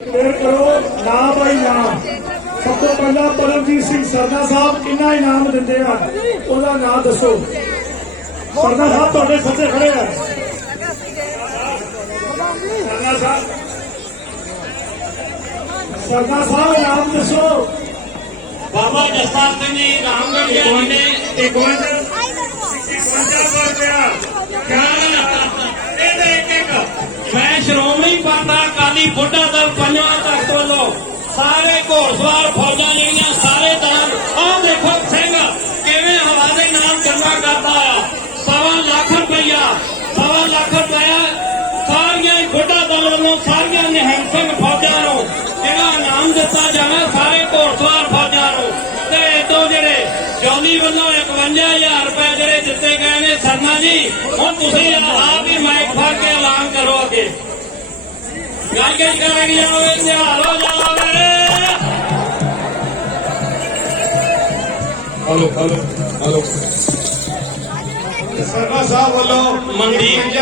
Clear ਕਰੋ ਨਾ ਬਾਈ ਨਾ ਸਭ ਤੋਂ ਪਹਿਲਾਂ ਪਰਮਜੀਤ ਸਿੰਘ ਸਰਦਾ ਸਾਹਿਬ ਕਿੰਨਾ ਇਨਾਮ ਦਿੰਦੇ ਆ ਉਹਦਾ ਨਾਮ ਦੱਸੋ। ਸਰਦਾ ਸਾਹਿਬ ਤੁਹਾਡੇ ਸੱਜੇ ਖੜੇ ਆ। ਸਰਦਾ ਸਾਹਿਬ। ਸਰਦਾ ਸਾਹਿਬ ਇਨਾਮ ਦੱਸੋ। ਬਾਬਾ ਜਸਪਾਲ ਸਿੰਘ ਜੀ ਰਾਮਗੜ੍ਹ ਜੀ ਨੇ ਇੱਕ ਮਿੰਟ। 51 ਰੁਪਇਆ ਇਹਦੇ ਇੱਕ ਇੱਕ। ਮੈਂ ਸ਼੍ਰੋਮਣੀ ਪਾਤਾ ਕਾਲੀ ਬੁੱਢਾ ਦਲ ਸਾਰੇ ਘੋੜਸਵਾਰ ਫੌਜਾਂ ਜਿਹੜੀਆਂ ਸਾਰੇ ਦਾਨ ਆਹ ਦੇਖੋ ਸਿੰਘ ਕਿਵੇਂ ਹਵਾ ਦੇ ਨਾਲ ਚੰਗਾ ਕਰਦਾ ਆ। ਸਵਾ ਲੱਖ ਰੁਪਇਆ ਸਵਾ ਲੱਖ ਰੁਪਇਆ ਸਾਰੀਆਂ ਗੋਡਾ ਦਲ ਵੱਲੋਂ, ਸਾਰੀਆਂ ਨਿਹੰਗ ਸਿੰਘ ਫੌਜਾਂ ਨੂੰ ਜਿਹੜਾ ਇਨਾਮ ਦਿੱਤਾ ਜਾਣਾ ਸਾਰੇ ਘੋੜਸਵਾਰ ਫੌਜਾਂ ਨੂੰ। ਤੇ ਇਦੋਂ ਜਿਹੜੇ ਜੌਲੀ ਵੱਲੋਂ 51000 ਰੁਪਏ ਜਿਹੜੇ ਦਿੱਤੇ ਗਏ ਨੇ, ਸਰਨਾ ਜੀ, ਹੁਣ ਤੁਸੀਂ ਆਪ ਹੀ ਮਾਈਕ ਫੜ ਕੇ ਐਲਾਨ ਕਰੋ ਅੱਗੇ। ਗੱਲ ਗੱਲ ਕਰਾਂਗੇ ਜਾਵੇ ਨਿਹਾਲ ਹੋ ਜਾਵੇ hello hello hello. Sarna Sahib ਵੱਲੋਂ ਮਨਦੀਪ ਜੀ